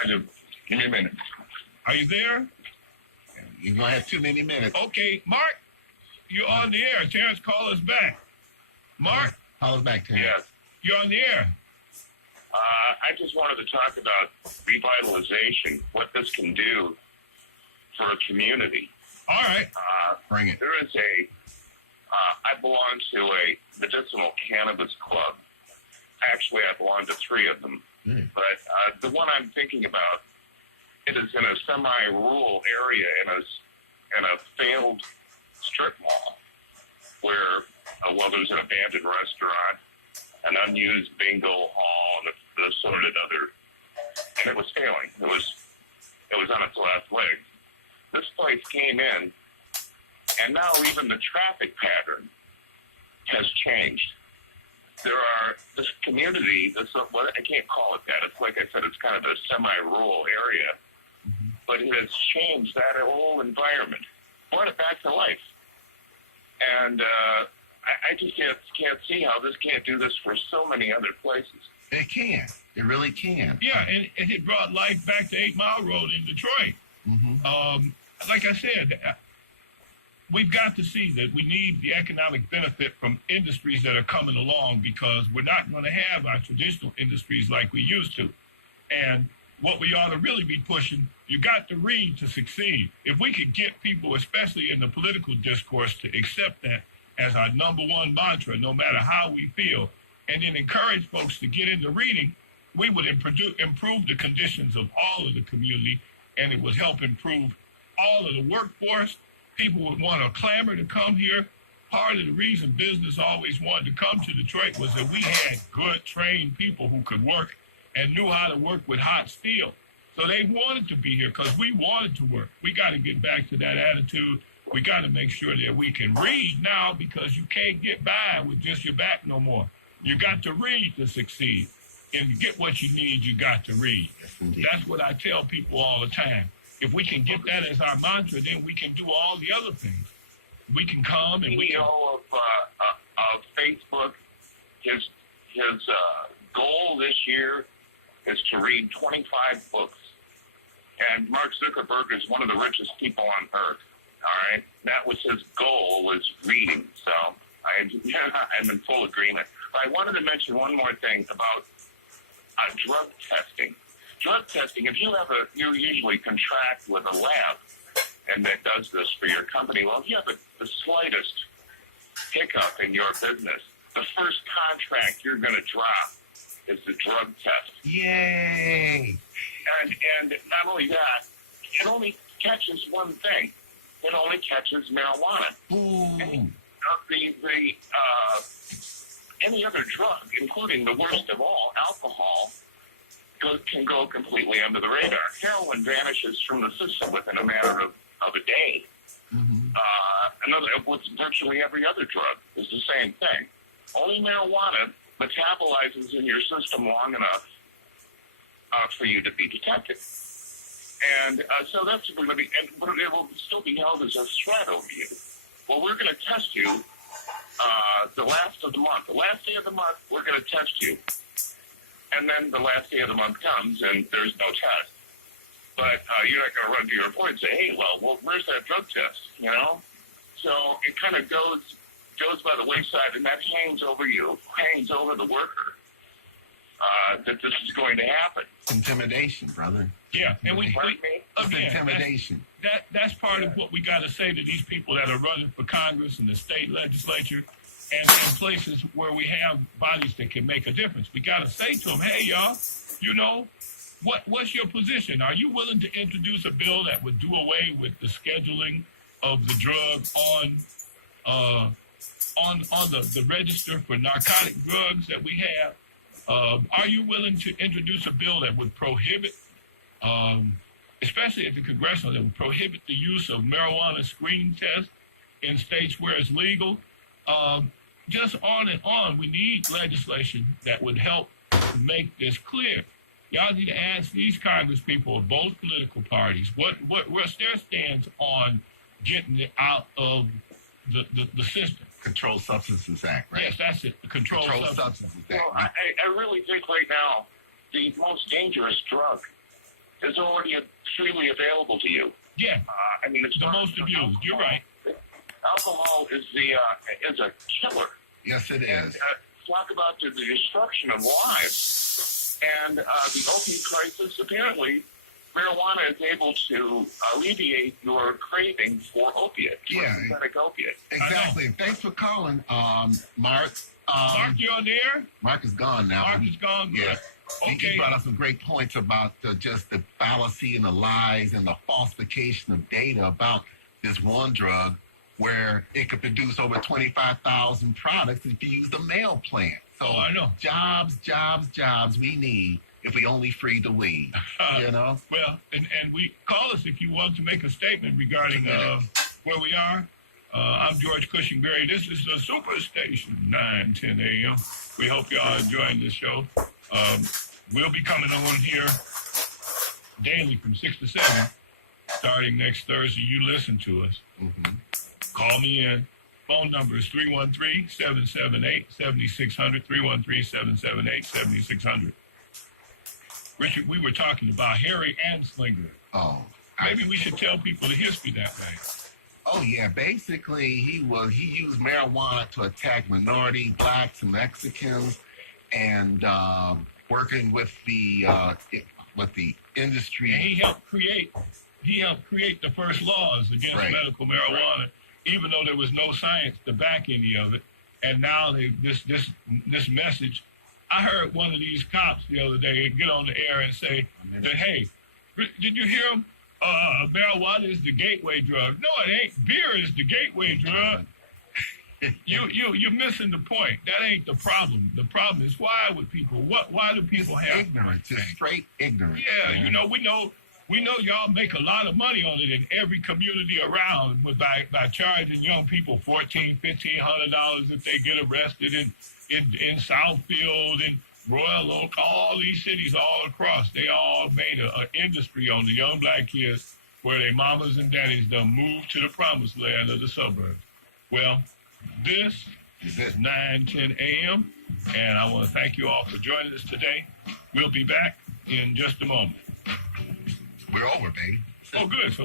trying to give me a minute. Are you there? You're going to have too many minutes. Okay, Mark, you're on the air. Terrence, call us back. Mark? Call us back, Terrence. Yes. You're on the air. I just wanted to talk about revitalization, what this can do for a community. All right. Bring it. There is I belong to a medicinal cannabis club. Actually, I belong to 3 of them. But the one I'm thinking about, it is in a semi-rural area in a failed strip mall where, there's an abandoned restaurant, an unused bingo hall, and the assorted other, and it was failing. It was on its last leg. This place came in, and now even the traffic pattern has changed. This community, I can't call it that. It's like I said, it's kind of a semi-rural area, but it has changed that whole environment, brought it back to life. And I just can't see how this can't do this for so many other places. It can. It really can. Yeah, and it brought life back to 8 Mile Road in Detroit. Like I said, we've got to see that we need the economic benefit from industries that are coming along, because we're not going to have our traditional industries like we used to. And what we ought to really be pushing, you got to read to succeed. If we could get people, especially in the political discourse, to accept that as our number one mantra, no matter how we feel, and then encourage folks to get into reading, we would improve the conditions of all of the community, and it would help improve all of the workforce. People would want to clamor to come here. Part of the reason business always wanted to come to Detroit was that we had good, trained people who could work and knew how to work with hot steel. So they wanted to be here because we wanted to work. We got to get back to that attitude. We got to make sure that we can read now, because you can't get by with just your back no more. You got to read to succeed. And to get what you need, you got to read. That's what I tell people all the time. If we can get that as our mantra, then we can do all the other things. We can come and we can... of Facebook, his goal this year is to read 25 books. And Mark Zuckerberg is one of the richest people on earth. All right? That was his goal, was reading. So I'm in full agreement. But I wanted to mention one more thing about drug testing. Drug testing, if you usually contract with a lab and that does this for your company, well, if you have the slightest hiccup in your business, the first contract you're going to drop is the drug test. Yay! And not only that, it only catches one thing. It only catches marijuana. Ooh. Any other drug, including the worst of all, alcohol, can go completely under the radar. Heroin vanishes from the system within a matter of a day. With virtually every other drug is the same thing. Only marijuana metabolizes in your system long enough for you to be detected. And so that's going to be, but it will still be held as a threat over you. Well, we're going to test you the last of the month. The last day of the month, we're going to test you. And then the last day of the month comes, and there's no test. But you're not going to run to your employer and say, hey, well, where's that drug test, you know? So it kind of goes by the wayside, and that hangs over the worker, that this is going to happen. Intimidation, brother. Yeah, and we again, intimidation. That's part of what we got to say to these people that are running for Congress and the state legislature and in places where we have bodies that can make a difference. We got to say to them, hey, y'all, you know, what's your position? Are you willing to introduce a bill that would do away with the scheduling of the drug on the register for narcotic drugs that we have? Are you willing to introduce a bill that would prohibit, especially at the congressional level, prohibit the use of marijuana screening tests in states where it's legal? Just on and on. We need legislation that would help make this clear. Y'all need to ask these Congress people of both political parties what's their stance on getting it out of the system. Controlled Substances Act, right? Yes, that's it. The Controlled Substances Act. Well, I really think right now the most dangerous drug is already freely available to you. Yeah, I mean, it's the not- most abused. You're right. Alcohol is a killer. Yes, it And is. talk about the destruction of lives and the opiate crisis. Apparently, marijuana is able to alleviate your craving for opiate, for Yeah. synthetic opiate. Exactly. Thanks for calling, Mark. Mark, you on the air? Mark is gone now. Mark is gone. Yeah. Okay. He brought up some great points about just the fallacy and the lies and the falsification of data about this one drug where it could produce over 25,000 products if you use the mail plant. So Oh, I know. jobs we need if we only free the weed, you know? Well, and we call us if you want to make a statement regarding where we are. I'm George Cushing-Berry. This is the Superstation, 9:10 a.m. We hope y'all are enjoying this show. We'll be coming on here daily from 6 to 7, starting next Thursday. You listen to us. Mm-hmm. Call me in. Phone number is 313-778-7600, 313-778-7600. Richard, we were talking about Harry Anslinger. Oh. Maybe we should tell people the history that way. Oh yeah, basically he used marijuana to attack minority blacks and Mexicans, and working with the industry. And he helped create the first laws against Right. medical marijuana, even though there was no science to back any of it. And now this message, I heard one of these cops the other day get on the air and say that, hey, did you hear him? Marijuana is the gateway drug. No, it ain't. Beer is the gateway drug. You're missing the point. That ain't the problem. The problem is why do people have Ignorance, just straight ignorance. Yeah, man. we know y'all make a lot of money on it in every community around by charging young people $1,500 if they get arrested in Southfield and Royal Oak, all these cities all across. They all made an industry on the young black kids where their mamas and daddies done moved to the promised land of the suburbs. Well, this is 9:10 a.m. and I want to thank you all for joining us today. We'll be back in just a moment. We're over, baby. Oh, good. So